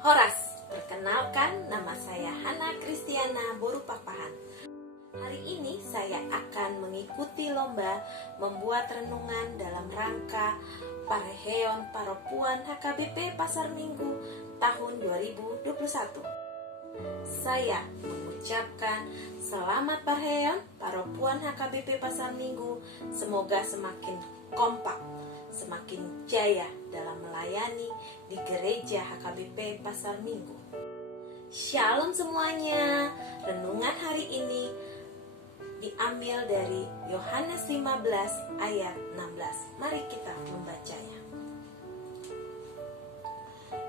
Horas, perkenalkan nama saya Hana Kristiana Borupapahan. Hari ini saya akan mengikuti lomba membuat renungan dalam rangka Parheon Paropuan HKBP Pasar Minggu tahun 2021. Saya mengucapkan selamat Parheon Paropuan HKBP Pasar Minggu. Semoga semakin kompak, semakin jaya dalam melayani di gereja HKBP Pasar Minggu. Shalom semuanya. Renungan hari ini diambil dari Yohanes 15 ayat 16. Mari kita membacanya.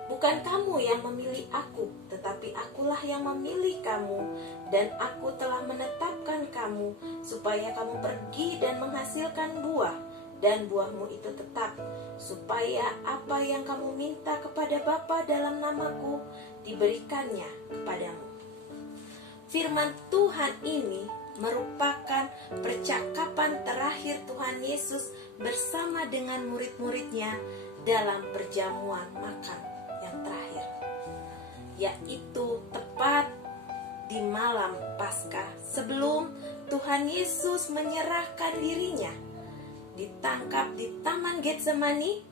Bukan kamu yang memilih aku, tetapi akulah yang memilih kamu, dan aku telah menetapkan kamu supaya kamu pergi dan menghasilkan buah, dan buahmu itu tetap, supaya apa yang kamu minta kepada Bapa dalam namaku diberikannya kepadamu. Firman Tuhan ini merupakan percakapan terakhir Tuhan Yesus bersama dengan murid-muridnya dalam perjamuan makan yang terakhir, yaitu tepat di malam Paskah sebelum Tuhan Yesus menyerahkan dirinya, ditangkap di Taman Getsemani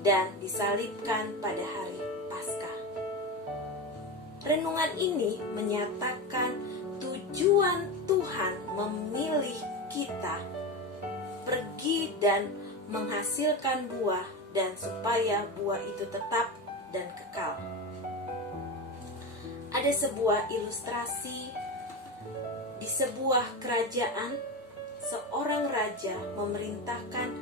dan disalibkan pada hari Paskah. Renungan ini menyatakan tujuan Tuhan memilih kita pergi dan menghasilkan buah, dan supaya buah itu tetap dan kekal. Ada sebuah ilustrasi di sebuah kerajaan. Seorang raja memerintahkan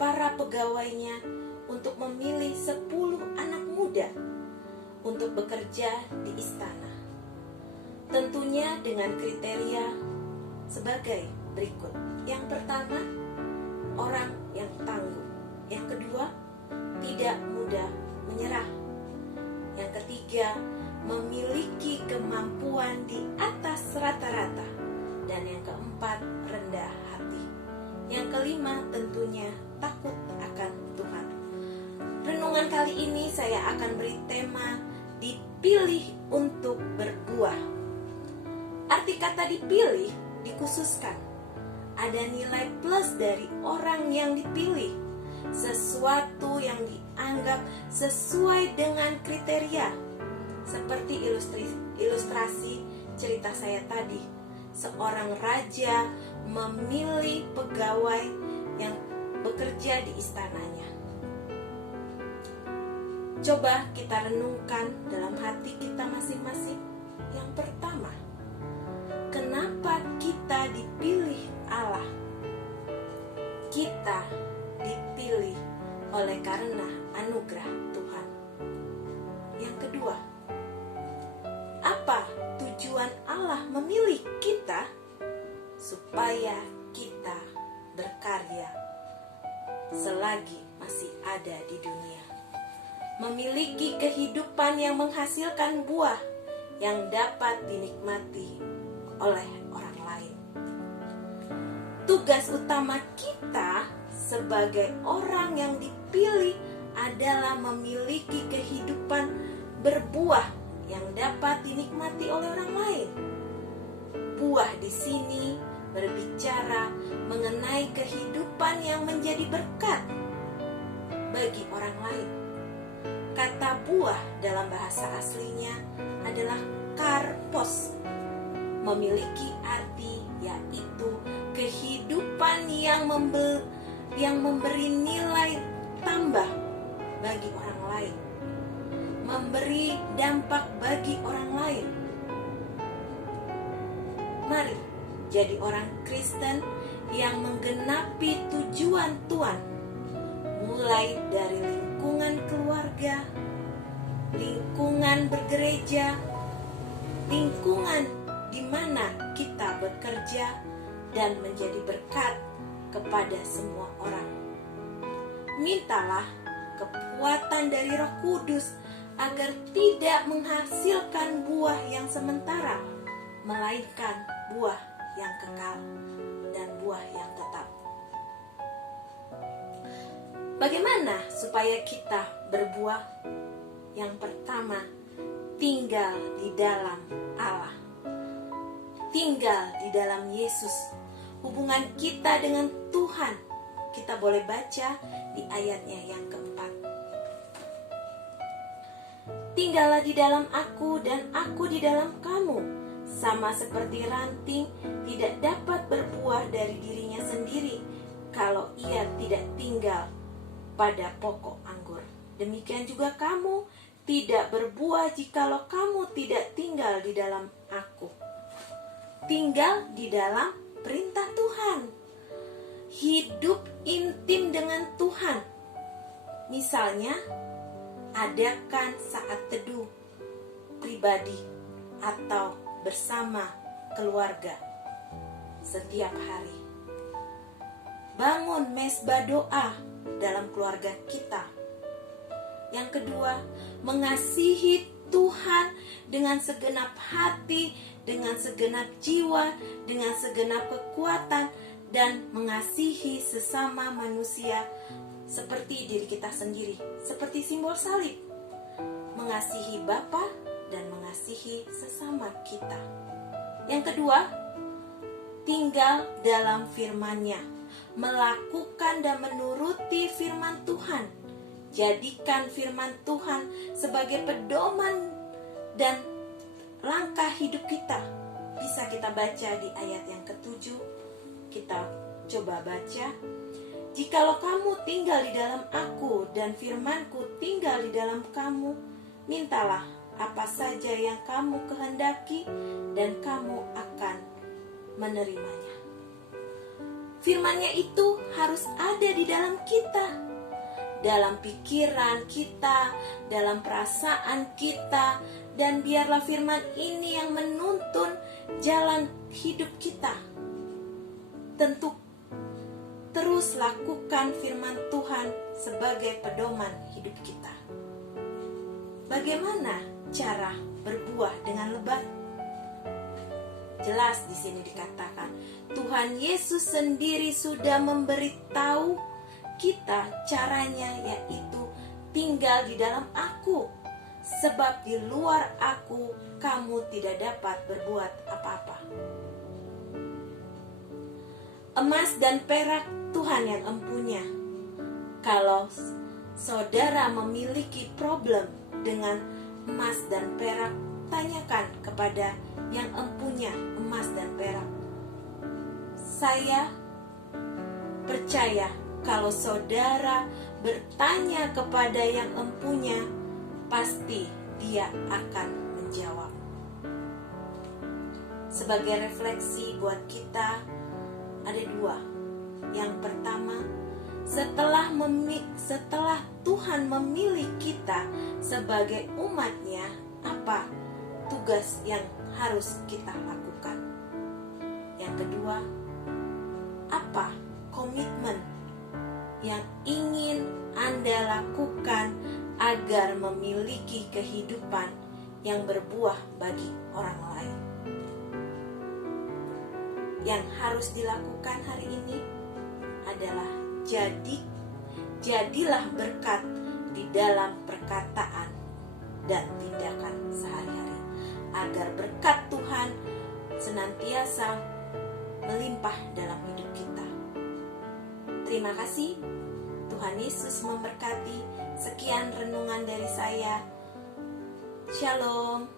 para pegawainya untuk memilih 10 anak muda untuk bekerja di istana. Tentunya dengan kriteria sebagai berikut. Yang pertama, orang yang tangguh. Yang kedua, tidak mudah menyerah. Yang ketiga, memiliki kemampuan di atas rata-rata. Dan yang keempat, rendah hati. Yang kelima, tentunya takut akan Tuhan. Renungan kali ini saya akan beri tema dipilih untuk berbuah. Arti kata dipilih dikhususkan. Ada nilai plus dari orang yang dipilih, sesuatu yang dianggap sesuai dengan kriteria. Seperti ilustrasi cerita saya tadi, seorang raja memilih pegawai yang bekerja di istananya. Coba kita renungkan dalam hati kita masing-masing. Yang pertama, kenapa kita dipilih Allah? Kita dipilih oleh karena anugerah Tuhan. Yang kedua, apa tujuan Allah memilih kita? Supaya kita berkarya selagi masih ada di dunia, memiliki kehidupan yang menghasilkan buah yang dapat dinikmati oleh orang lain. Tugas utama kita sebagai orang yang dipilih adalah memiliki kehidupan berbuah yang dapat dinikmati oleh orang lain. Buah di sini berbicara mengenai kehidupan yang menjadi berkat bagi orang lain. Kata buah dalam bahasa aslinya adalah karpos, memiliki arti yaitu kehidupan yang memberi nilai tambah bagi orang lain, memberi dampak bagi orang lain. Mari jadi orang Kristen yang menggenapi tujuan Tuhan, mulai dari lingkungan keluarga, lingkungan bergereja, lingkungan di mana kita bekerja dan menjadi berkat kepada semua orang. Mintalah kekuatan dari Roh Kudus agar tidak menghasilkan buah yang sementara, melainkan buah yang kekal dan buah yang tetap. Bagaimana supaya kita berbuah? Yang pertama, tinggal di dalam Allah, tinggal di dalam Yesus. Hubungan kita dengan Tuhan, kita boleh baca di ayatnya yang keempat. Tinggallah di dalam aku dan aku di dalam kamu, sama seperti ranting tidak dapat berbuah dari dirinya sendiri kalau ia tidak tinggal pada pokok anggur. Demikian juga kamu tidak berbuah jikalau kamu tidak tinggal di dalam aku. Tinggal di dalam perintah Tuhan. Hidup intim dengan Tuhan. Misalnya, adakan saat teduh pribadi atau bersama keluarga setiap hari. Bangun mesbah doa dalam keluarga kita. Yang kedua, mengasihi Tuhan dengan segenap hati, dengan segenap jiwa, dengan segenap kekuatan, dan mengasihi sesama manusia seperti diri kita sendiri, seperti simbol salib. Mengasihi Bapa dan mengasihi sesama kita. Yang kedua, tinggal dalam firman-Nya. Melakukan dan menuruti firman Tuhan. Jadikan firman Tuhan sebagai pedoman dan langkah hidup kita. Bisa kita baca di ayat yang ke-7. Kita coba baca. Jikalau kamu tinggal di dalam aku dan firmanku tinggal di dalam kamu, mintalah apa saja yang kamu kehendaki dan kamu akan menerimanya. Firman-Nya itu harus ada di dalam kita, dalam pikiran kita, dalam perasaan kita, dan biarlah firman ini yang menuntun jalan hidup kita. Tentu terus lakukan firman Tuhan sebagai pedoman hidup kita. Bagaimana cara berbuah dengan lebat? Jelas di sini dikatakan, Tuhan Yesus sendiri sudah memberitahu kita caranya, yaitu tinggal di dalam aku. Sebab di luar aku kamu tidak dapat berbuat apa-apa. Emas dan perak Tuhan yang empunya. Kalau saudara memiliki problem dengan emas dan perak, tanyakan kepada yang empunya emas dan perak. Saya percaya kalau saudara bertanya kepada yang empunya, pasti dia akan menjawab. Sebagai refleksi buat kita, ada dua. Yang pertama, setelah Tuhan memilih kita sebagai umat-Nya, apa tugas yang harus kita lakukan? Yang kedua, apa komitmen yang ingin Anda lakukan agar memiliki kehidupan yang berbuah bagi orang lain? Yang harus dilakukan hari ini adalah jadilah berkat di dalam perkataan dan tindakan sehari-hari, agar berkat Tuhan senantiasa melimpah dalam hidup kita. Terima kasih. Tuhan Yesus memberkati. Sekian renungan dari saya. Shalom.